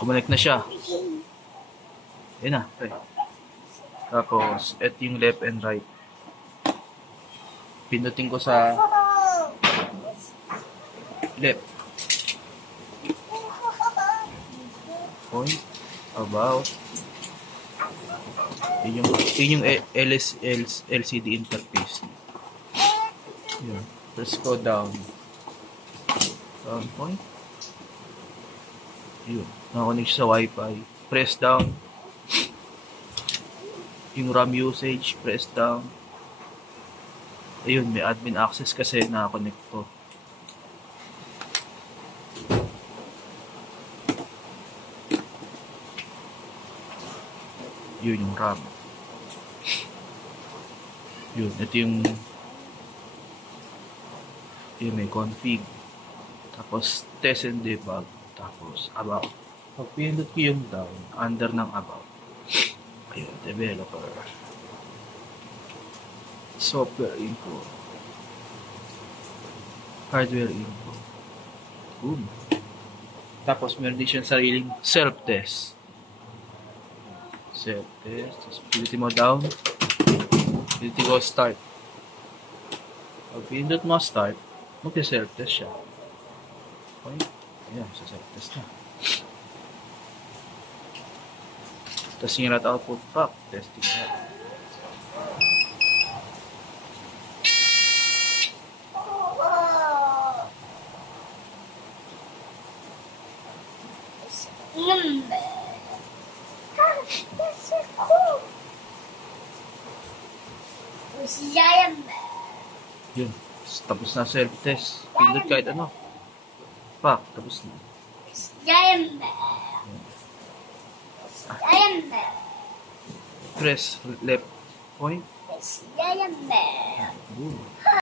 Kumonek na siya. Yun na. Okay. Tapos, ito yung left and right. Pindutin ko sa left. Point. About. Yun yung LCD interface. Yun. Let's go down. Down point. Yun. Nakakonect sa Wi-Fi. Press down. Yung RAM usage, press down. Ayun, may admin access kasi nakakonect to. Yun yung RAM. Yun, ito yung may config. Tapos test and debug. Tapos about. Pag pinindot ko yung down, under ng about. Ayun, developer. Software info. Hardware info. Boom. Tapos meron din siyang sariling self-test. Self-test. Tapos pilitin mo down. Pilitin ko start. Pag pinindot mo start, mag-self-test siya. Okay. Ayan, sa self-test na. Tapos yung rat output pack. Testing na. Yun. Tapos na self-test. Pindot kahit ano. Pack. Tapos na. Press left point. Boom.